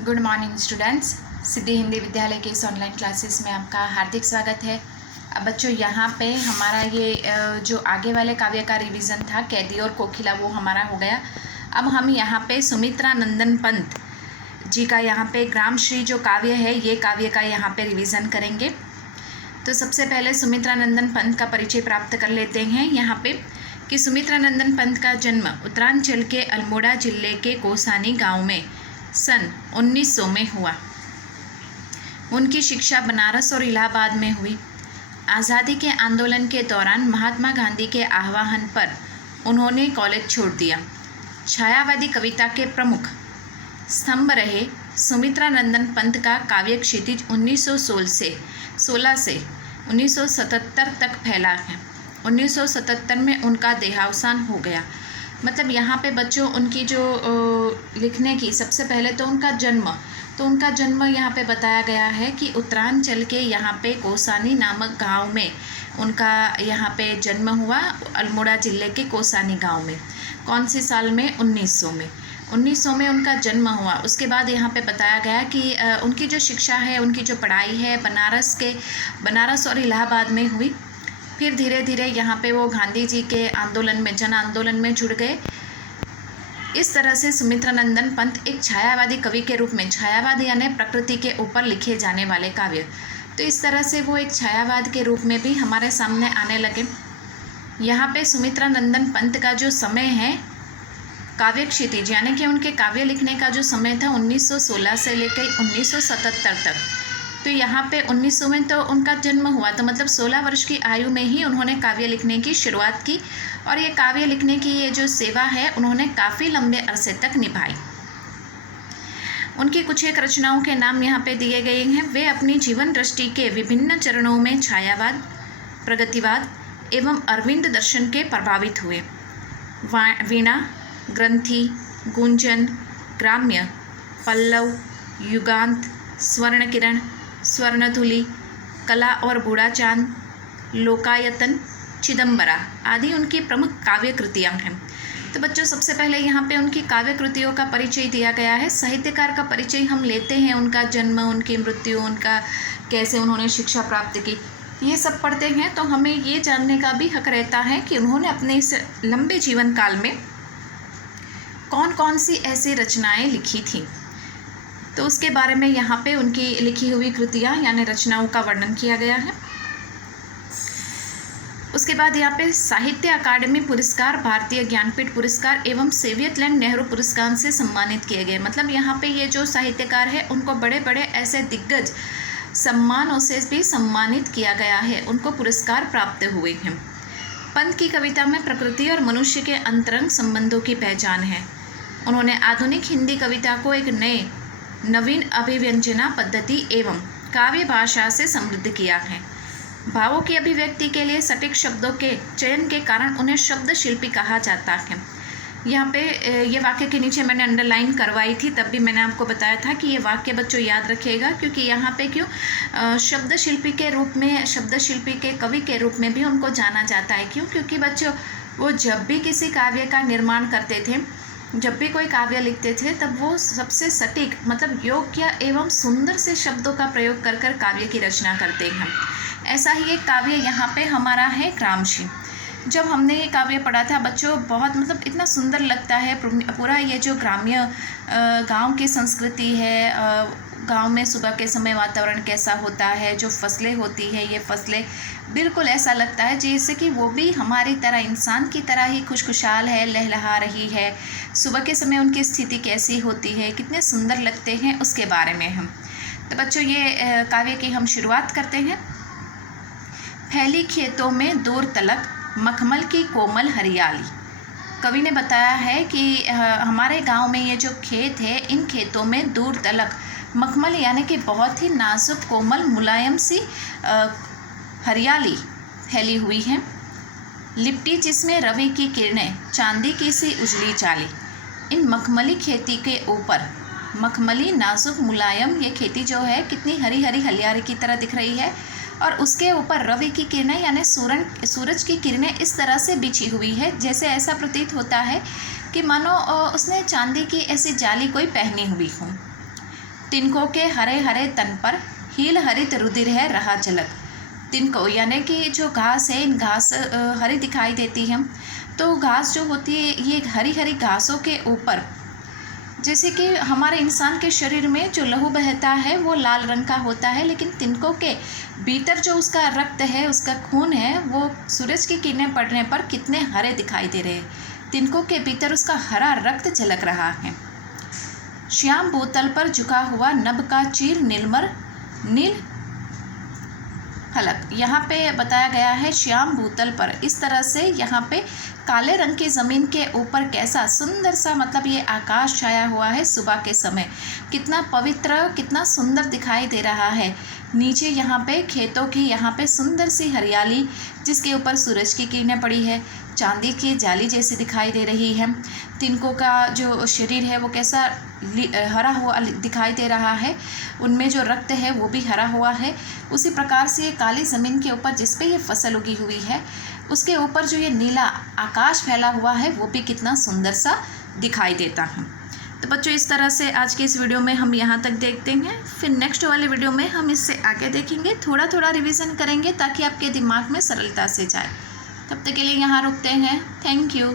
Good morning students. Siddhi Hindi Vidyalaya के इस online classes में आपका हार्दिक स्वागत है। अब बच्चों यहाँ पे हमारा ये जो आगे वाले काव्य का रिवीजन था कैदी और कोकिला, वो हमारा हो गया। अब हम यहाँ पे सुमित्रा नंदन पंत जी का यहाँ पे ग्रामश्री जो काव्य है, ये काव्य का यहाँ पे रिवीजन करेंगे। तो सबसे पहले सुमित्रा नंदन पंत का परिचय प्राप्त कर लेते हैं यहाँ पे कि सुमित्रा नंदन पंत का जन्म उत्तरांचल के अल्मोड़ा जिले के कोसानी गाँव में सन 1900 में हुआ। उनकी शिक्षा बनारस और इलाहाबाद में हुई। आज़ादी के आंदोलन के दौरान महात्मा गांधी के आह्वान पर उन्होंने कॉलेज छोड़ दिया। छायावादी कविता के प्रमुख स्तंभ रहे सुमित्रा नंदन पंत का काव्य क्षितिज 1916 से 1977 तक फैला है। 1977 में उनका देहावसान हो गया। मतलब यहाँ पे बच्चों उनकी जो लिखने की सबसे पहले तो उनका जन्म यहाँ पे बताया गया है कि उत्तरांचल के यहाँ पे कोसानी नामक गांव में उनका यहाँ पे जन्म हुआ, अल्मोड़ा जिले के कोसानी गांव में। कौन सी साल में? 1900 में। 1900 में उनका जन्म हुआ। उसके बाद यहाँ पे बताया गया कि उनकी जो शिक्षा है, उनकी जो पढ़ाई है बनारस और इलाहाबाद में हुई। फिर धीरे धीरे यहाँ पे वो गांधी जी के जन आंदोलन में जुड़ गए। इस तरह से सुमित्रा नंदन पंत एक छायावादी कवि के रूप में, छायावाद यानी प्रकृति के ऊपर लिखे जाने वाले काव्य, तो इस तरह से वो एक छायावाद के रूप में भी हमारे सामने आने लगे। यहाँ पे सुमित्रा नंदन पंत का जो समय है काव्य क्षितिज यानी कि उनके काव्य लिखने का जो समय था 1916 से लेकर 1977 तक। तो यहाँ पे 1900 में तो उनका जन्म हुआ, तो मतलब 16 वर्ष की आयु में ही उन्होंने काव्य लिखने की शुरुआत की। और ये काव्य लिखने की ये जो सेवा है उन्होंने काफ़ी लंबे अरसे तक निभाई। उनकी कुछ एक रचनाओं के नाम यहाँ पे दिए गए हैं। वे अपनी जीवन दृष्टि के विभिन्न चरणों में छायावाद, प्रगतिवाद एवं अरविंद दर्शन के प्रभावित हुए। वीणा, ग्रंथि, गुंजन, ग्राम्य, पल्लव, युगांत, स्वर्ण किरण, स्वर्णधुली, कला और बूढ़ा चांद, लोकायतन, चिदंबरा आदि उनकी प्रमुख काव्य कृतियाँ हैं। तो बच्चों सबसे पहले यहाँ पे उनकी काव्य कृतियों का परिचय दिया गया है। साहित्यकार का परिचय हम लेते हैं, उनका जन्म, उनकी मृत्यु, उनका कैसे उन्होंने शिक्षा प्राप्त की, ये सब पढ़ते हैं। तो हमें ये जानने का भी हक रहता है कि उन्होंने अपने इस लंबे जीवन काल में कौन कौन सी ऐसी रचनाएँ लिखी थीं। तो उसके बारे में यहाँ पे उनकी लिखी हुई कृतियाँ यानी रचनाओं का वर्णन किया गया है। उसके बाद यहाँ पे साहित्य अकादमी पुरस्कार, भारतीय ज्ञानपीठ पुरस्कार एवं सोवियतलैंड नेहरू पुरस्कार से सम्मानित किए गए। मतलब यहाँ पे ये जो साहित्यकार है उनको बड़े बड़े ऐसे दिग्गज सम्मानों से भी सम्मानित किया गया है, उनको पुरस्कार प्राप्त हुए हैं। पंत की कविता में प्रकृति और मनुष्य के अंतरंग संबंधों की पहचान है। उन्होंने आधुनिक हिंदी कविता को एक नवीन अभिव्यंजना पद्धति एवं काव्य भाषा से समृद्ध किया है। भावों की अभिव्यक्ति के लिए सटीक शब्दों के चयन के कारण उन्हें शब्द शिल्पी कहा जाता है। यहाँ पे ये वाक्य के नीचे मैंने अंडरलाइन करवाई थी, तब भी मैंने आपको बताया था कि ये वाक्य बच्चों याद रखिएगा, क्योंकि यहाँ पे शब्द शिल्पी के रूप में, शब्द शिल्पी के कवि के रूप में भी उनको जाना जाता है। क्यों? क्योंकि बच्चों वो जब भी किसी काव्य का निर्माण करते थे, जब भी कोई काव्य लिखते थे, तब वो सबसे सटीक मतलब योग्य एवं सुंदर से शब्दों का प्रयोग कर कर काव्य की रचना करते हैं। ऐसा ही एक काव्य यहाँ पे हमारा है ग्रामश्री। जब हमने ये काव्य पढ़ा था बच्चों, बहुत मतलब इतना सुंदर लगता है पूरा ये जो ग्राम्य गांव की संस्कृति है, गांव में सुबह के समय वातावरण कैसा होता है, जो फसलें होती है, ये फसलें बिल्कुल ऐसा लगता है जैसे कि वो भी हमारी तरह, इंसान की तरह ही खुशखुशाल है, लहलहा रही है। सुबह के समय उनकी स्थिति कैसी होती है, कितने सुंदर लगते हैं, उसके बारे में हम तो बच्चों ये काव्य की हम शुरुआत करते हैं। फैली खेतों में दूर तलक मखमल की कोमल हरियाली। कवि ने बताया है कि हमारे गांव में ये जो खेत है, इन खेतों में दूर तलक मखमल यानी कि बहुत ही नाजुक, कोमल, मुलायम सी हरियाली फैली हुई है। लिपटी जिसमें रवि की किरणें चांदी की सी उजली चाली। इन मखमली खेती के ऊपर, मखमली नाजुक मुलायम ये खेती जो है कितनी हरी हरी हरियाली की तरह दिख रही है, और उसके ऊपर रवि की किरणें यानी सूरज की किरणें इस तरह से बिछी हुई है, जैसे ऐसा प्रतीत होता है कि मानो उसने चांदी की ऐसी जाली कोई पहनी हुई हो। तिनको के हरे हरे तन पर हील हरित रुधिर है रहा झलक। तिनको यानी कि जो घास है, इन घास हरी दिखाई देती है। तो घास जो होती है ये हरी हरी घासों के ऊपर, जैसे कि हमारे इंसान के शरीर में जो लहू बहता है वो लाल रंग का होता है, लेकिन तिनको के भीतर जो उसका रक्त है, उसका खून है, वो सूरज की किरणें पड़ने पर कितने हरे दिखाई दे रहे हैं। तिनको के भीतर उसका हरा रक्त झलक रहा है। श्याम भूतल पर झुका हुआ नभ का चीर नीलमर नील हलक। यहाँ पे बताया गया है श्याम भूतल पर, इस तरह से यहाँ पे काले रंग की ज़मीन के ऊपर कैसा सुंदर सा, मतलब ये आकाश छाया हुआ है सुबह के समय, कितना पवित्र, कितना सुंदर दिखाई दे रहा है। नीचे यहाँ पे खेतों की यहाँ पे सुंदर सी हरियाली, जिसके ऊपर सूरज की किरणें पड़ी है, चांदी की जाली जैसी दिखाई दे रही है। तिनको का जो शरीर है वो कैसा हरा हुआ दिखाई दे रहा है, उनमें जो रक्त है वो भी हरा हुआ है। उसी प्रकार से काली ज़मीन के ऊपर जिस पे ये फसल उगी हुई है, उसके ऊपर जो ये नीला आकाश फैला हुआ है वो भी कितना सुंदर सा दिखाई देता है। तो बच्चों, इस तरह से आज के इस वीडियो में हम यहाँ तक देखते हैं। फिर नेक्स्ट वाले वीडियो में हम इससे आगे देखेंगे, थोड़ा थोड़ा रिवीजन करेंगे ताकि आपके दिमाग में सरलता से जाए। तब तक के लिए यहाँ रुकते हैं। Thank you.